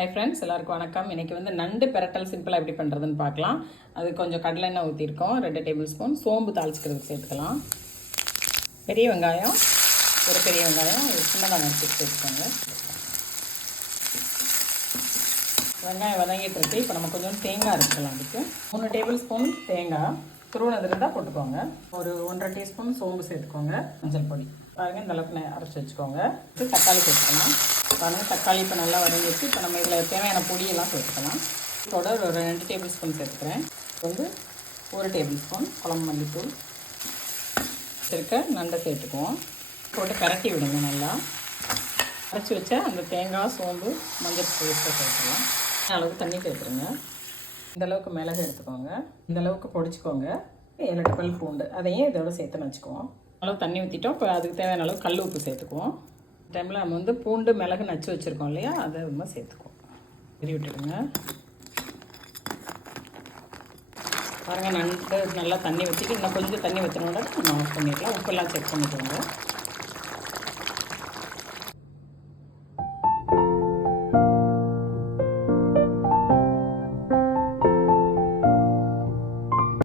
Hi friends, எல்லாருக்கும் வணக்கம். இன்றைக்கி வந்து நண்டு பெரட்டல் சிம்பிளாக எப்படி பண்ணுறதுன்னு பார்க்கலாம். அது கொஞ்சம் கடலை எண்ணெய் ஊற்றிருக்கோம். 2 டேபிள் ஸ்பூன் சோம்பு தாளிச்சிக்கிறதுக்கு சேர்த்துக்கலாம். பெரிய வெங்காயம், ஒரு பெரிய வெங்காயம் சின்னதாக நறுக்கி சேர்த்துக்கோங்க. வெங்காயம் வதங்கிட்டு இருக்கு. இப்போ நம்ம கொஞ்சம் தேங்காய் அரைச்சிக்கலாம். அதுக்கு 3 டேபிள் ஸ்பூன் தேங்காய் துருவனது இருந்தால் போட்டுக்கோங்க. ஒரு 1.5 டீஸ்பூன் சோம்பு சேர்த்துக்கோங்க. மஞ்சள் பொடி பாருங்கள், இந்த அளவுக்கு அரைச்சி வச்சுக்கோங்க. தக்காளி சேர்த்துக்கலாம். பாருங்கள், தக்காளி இப்போ நல்லா வதங்கிடுச்சு. இப்போ நம்ம இதில் தேவையான பொடியெல்லாம் சேர்த்துக்கலாம். இதோட ஒரு 2 டேபிள் ஸ்பூன் சேர்த்துக்கிறேன். வந்து 1 டேபிள் ஸ்பூன் குழம்பு மல்லித்தூள் இருக்க நண்டை சேர்த்துக்குவோம். போட்டு பரட்டி விடுங்க. நல்லா அரைச்சி வச்ச அந்த தேங்காய் சோம்பு மஞ்சள் பேஸ்ட்டை சேர்த்துக்கலாம். அளவுக்கு தண்ணி சேர்த்துருங்க. இந்த அளவுக்கு மிளகு எடுத்துக்கோங்க. இந்த அளவுக்கு பொடிச்சிக்கோங்க. 7-8 பல் பூண்டு அதையும் இதோட சேர்த்துன்னு வச்சுக்குவோம். அளவு தண்ணி ஊற்றிட்டோம். இப்போ அதுக்கு தேவையான அளவு கல் உப்பு சேர்த்துக்குவோம். டைமில் நம்ம வந்து பூண்டு மிளகு நச்சு வச்சுருக்கோம் இல்லையா, அதை ரொம்ப சேர்த்துக்குவோம். எரி விட்டுடுங்க. பாருங்கள், நண்டு நல்லா தண்ணி ஊற்றிட்டு இன்னும் கொஞ்சம் தண்ணி ஊற்றினோட நம்ம ஆஃப் பண்ணிடலாம். உப்பெல்லாம் செக் பண்ணிக்கோங்க.